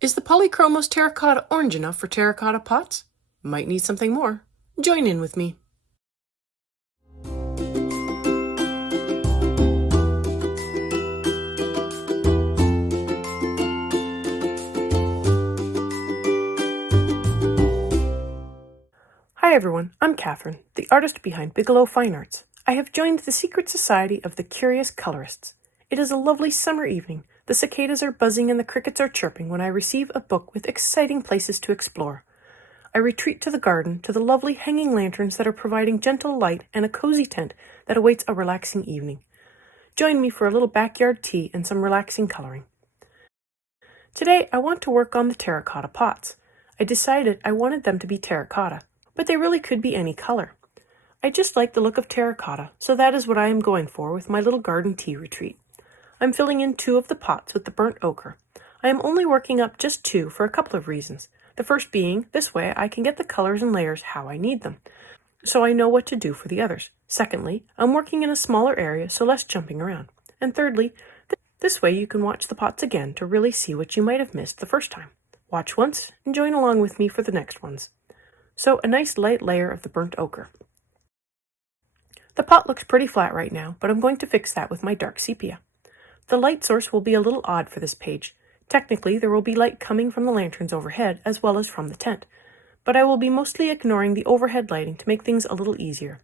Is the Polychromos Terracotta orange enough for terracotta pots? Might need something more. Join in with me. Hi everyone, I'm Catherine, the artist behind Bigelow Fine Arts. I have joined the secret society of the Curious Colorists. It is a lovely summer evening. The cicadas are buzzing and the crickets are chirping when I receive a book with exciting places to explore. I retreat to the garden, to the lovely hanging lanterns that are providing gentle light and a cozy tent that awaits a relaxing evening. Join me for a little backyard tea and some relaxing coloring. Today I want to work on the terracotta pots. I decided I wanted them to be terracotta, but they really could be any color. I just like the look of terracotta, so that is what I am going for with my little garden tea retreat. I'm filling in 2 of the pots with the burnt ochre. I am only working up just 2 for a couple of reasons. The first being, this way I can get the colors and layers how I need them, so I know what to do for the others. Secondly, I'm working in a smaller area, so less jumping around. And thirdly, this way you can watch the pots again to really see what you might have missed the first time. Watch once and join along with me for the next ones. So a nice light layer of the burnt ochre. The pot looks pretty flat right now, but I'm going to fix that with my dark sepia. The light source will be a little odd for this page. Technically, there will be light coming from the lanterns overhead as well as from the tent, but I will be mostly ignoring the overhead lighting to make things a little easier.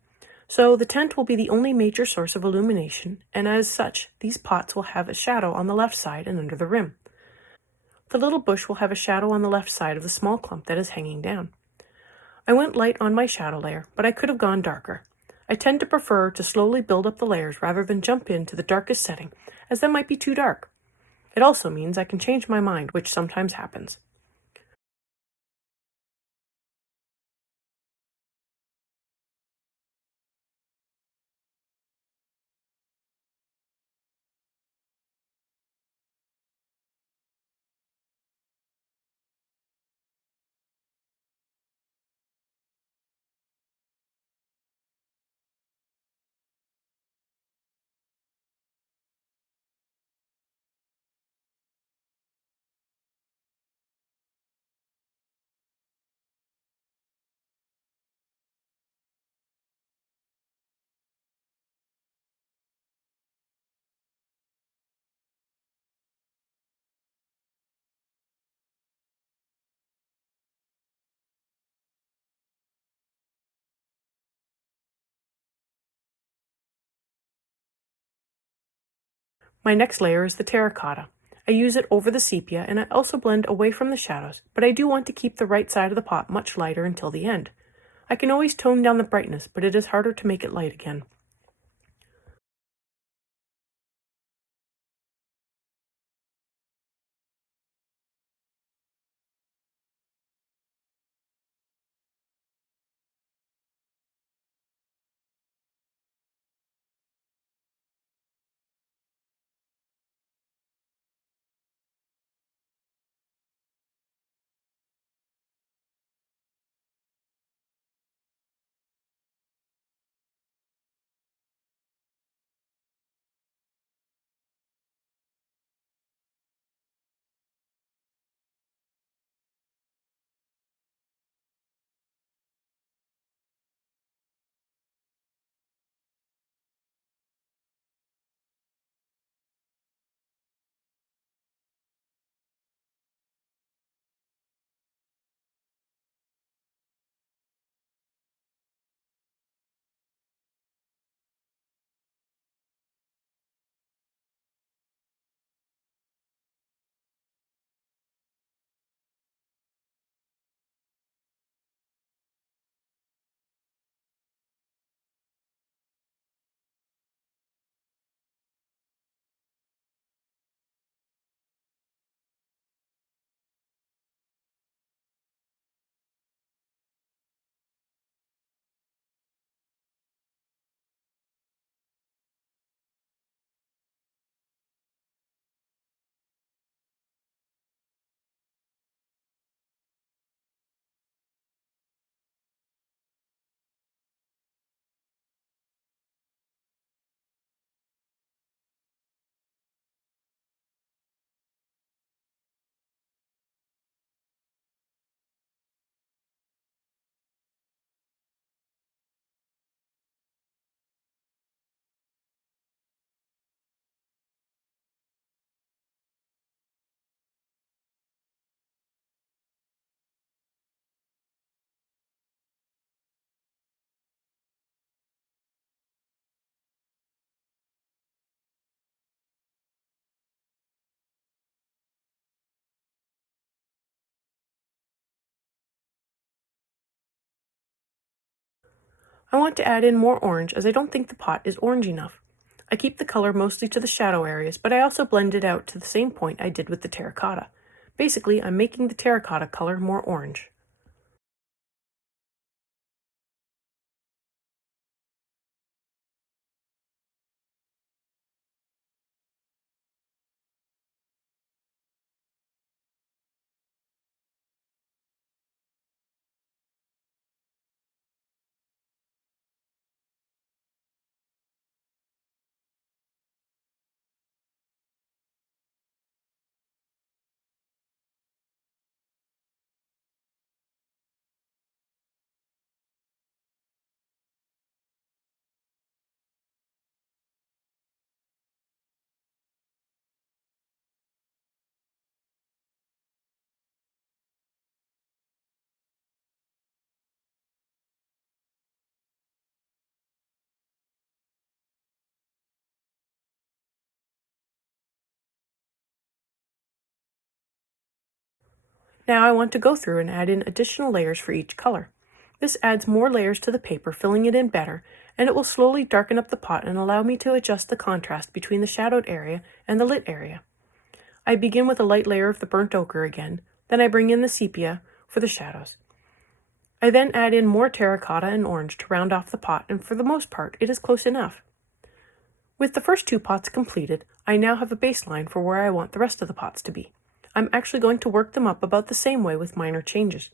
So the tent will be the only major source of illumination, and as such, these pots will have a shadow on the left side and under the rim. The little bush will have a shadow on the left side of the small clump that is hanging down. I went light on my shadow layer, but I could have gone darker. I tend to prefer to slowly build up the layers rather than jump into the darkest setting, as that might be too dark. It also means I can change my mind, which sometimes happens. My next layer is the terracotta. I use it over the sepia, and I also blend away from the shadows, but I do want to keep the right side of the pot much lighter until the end. I can always tone down the brightness, but it is harder to make it light again. I want to add in more orange as I don't think the pot is orange enough. I keep the color mostly to the shadow areas, but I also blend it out to the same point I did with the terracotta. Basically, I'm making the terracotta color more orange. Now I want to go through and add in additional layers for each color. This adds more layers to the paper, filling it in better, and it will slowly darken up the pot and allow me to adjust the contrast between the shadowed area and the lit area. I begin with a light layer of the burnt ochre again, then I bring in the sepia for the shadows. I then add in more terracotta and orange to round off the pot, and for the most part it is close enough. With the first two pots completed, I now have a baseline for where I want the rest of the pots to be. I'm actually going to work them up about the same way with minor changes.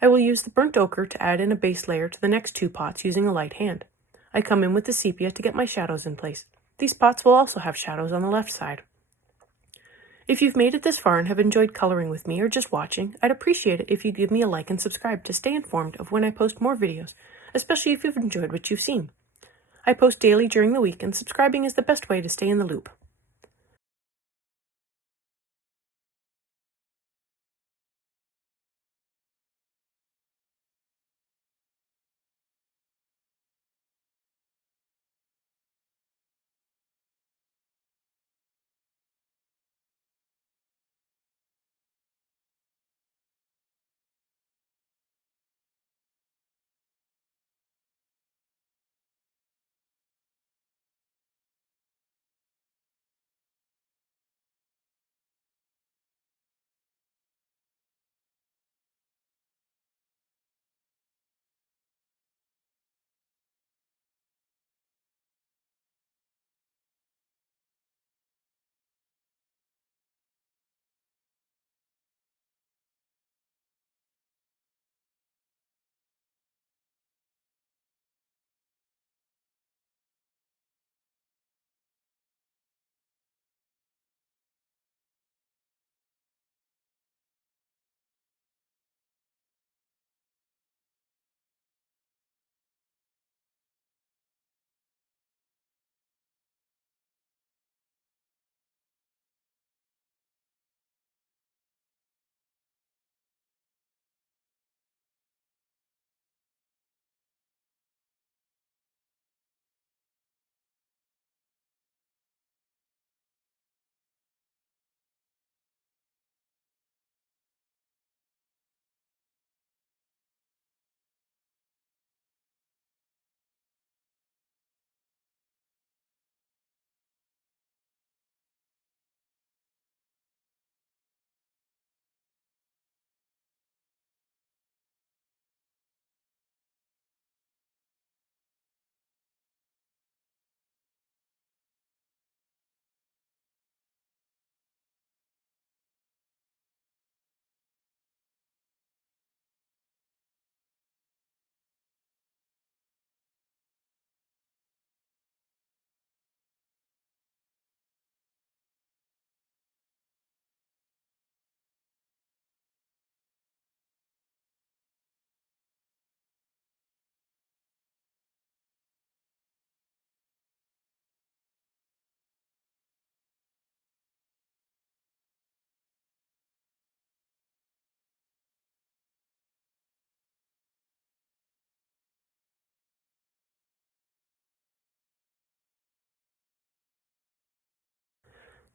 I will use the burnt ochre to add in a base layer to the next two pots using a light hand. I come in with the sepia to get my shadows in place. These pots will also have shadows on the left side. If you've made it this far and have enjoyed coloring with me or just watching, I'd appreciate it if you'd give me a like and subscribe to stay informed of when I post more videos, especially if you've enjoyed what you've seen. I post daily during the week, and subscribing is the best way to stay in the loop.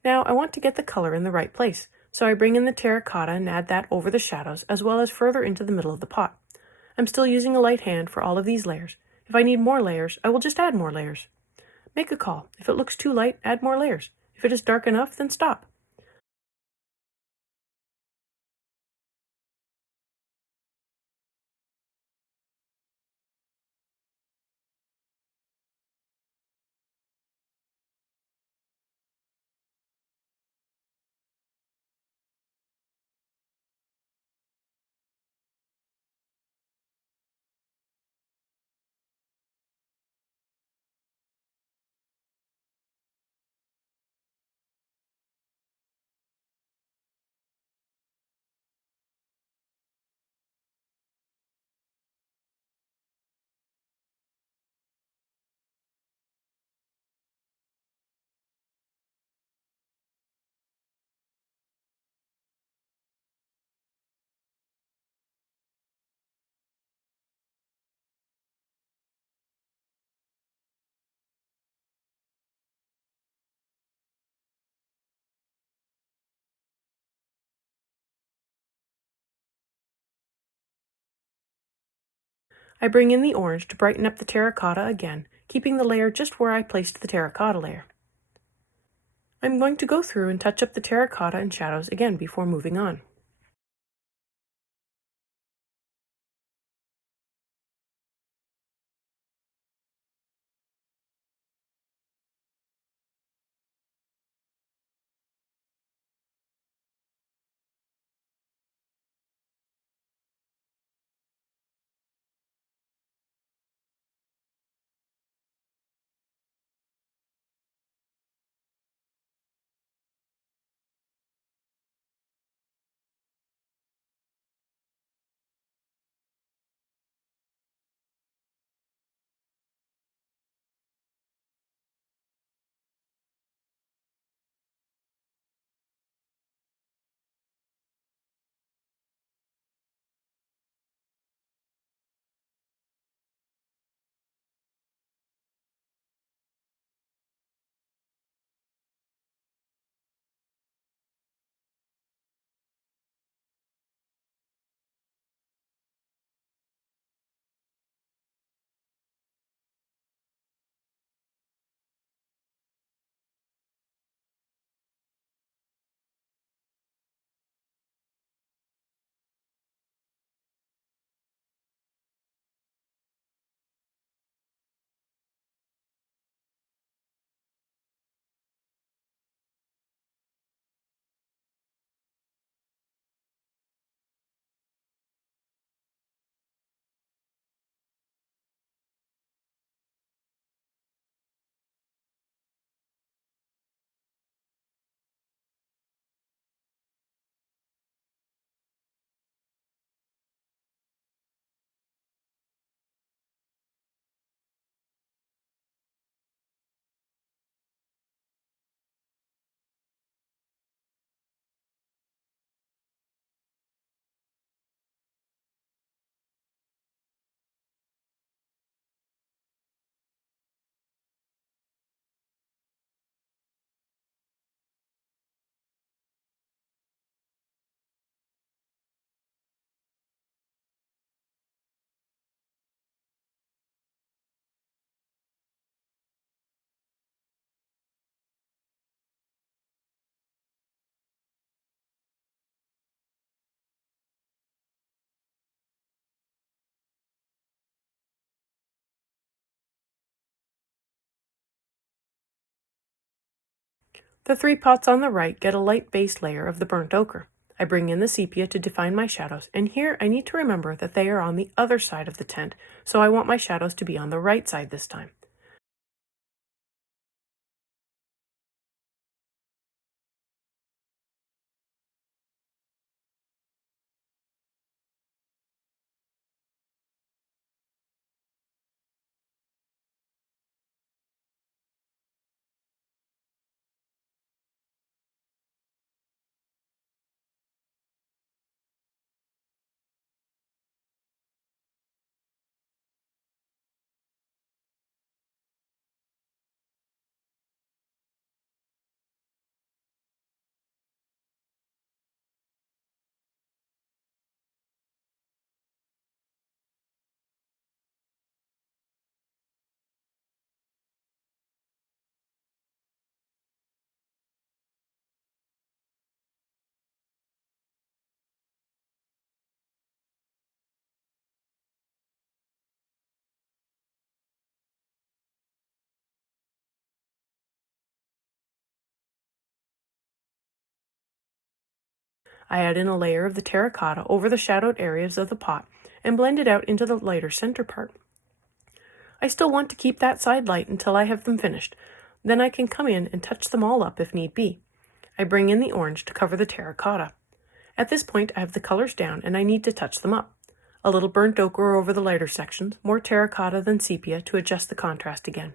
Now I want to get the color in the right place, so I bring in the terracotta and add that over the shadows as well as further into the middle of the pot. I'm still using a light hand for all of these layers. If I need more layers, I will just add more layers. Make a call. If it looks too light, add more layers. If it is dark enough, then stop. I bring in the orange to brighten up the terracotta again, keeping the layer just where I placed the terracotta layer. I'm going to go through and touch up the terracotta and shadows again before moving on. The three pots on the right get a light base layer of the burnt ochre. I bring in the sepia to define my shadows, and here I need to remember that they are on the other side of the tent, so I want my shadows to be on the right side this time. I add in a layer of the terracotta over the shadowed areas of the pot and blend it out into the lighter center part. I still want to keep that side light until I have them finished. Then I can come in and touch them all up if need be. I bring in the orange to cover the terracotta. At this point, I have the colors down and I need to touch them up. A little burnt ochre over the lighter sections, more terracotta than sepia to adjust the contrast again.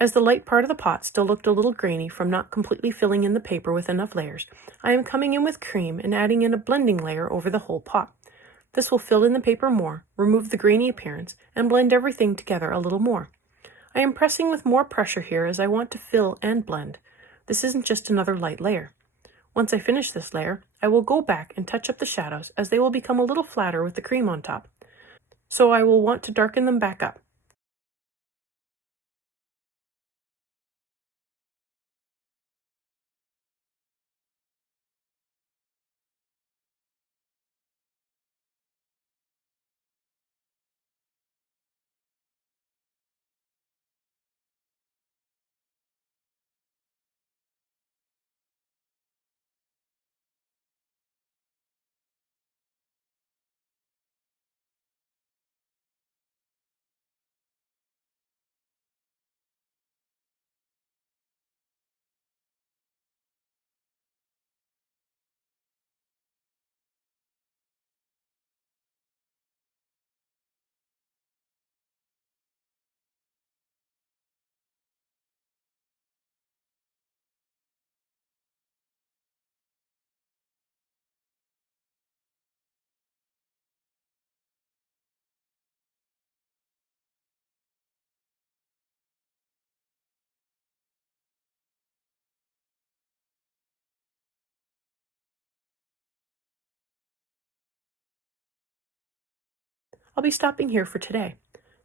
As the light part of the pot still looked a little grainy from not completely filling in the paper with enough layers, I am coming in with cream and adding in a blending layer over the whole pot. This will fill in the paper more, remove the grainy appearance, and blend everything together a little more. I am pressing with more pressure here as I want to fill and blend. This isn't just another light layer. Once I finish this layer, I will go back and touch up the shadows as they will become a little flatter with the cream on top. So I will want to darken them back up. I'll be stopping here for today.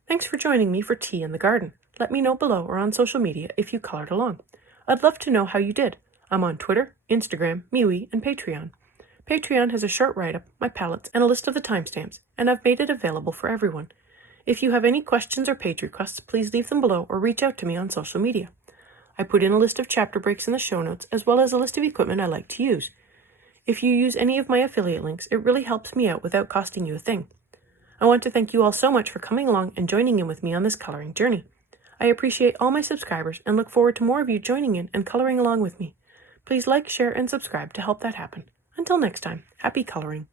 Thanks for joining me for tea in the garden. Let me know below or on social media if you colored along. I'd love to know how you did. I'm on Twitter, Instagram, MeWe, and Patreon. Patreon has a short write-up, my palettes, and a list of the timestamps, and I've made it available for everyone. If you have any questions or page requests, please leave them below or reach out to me on social media. I put in a list of chapter breaks in the show notes, as well as a list of equipment I like to use. If you use any of my affiliate links, it really helps me out without costing you a thing. I want to thank you all so much for coming along and joining in with me on this coloring journey. I appreciate all my subscribers and look forward to more of you joining in and coloring along with me. Please like, share, and subscribe to help that happen. Until next time, happy coloring.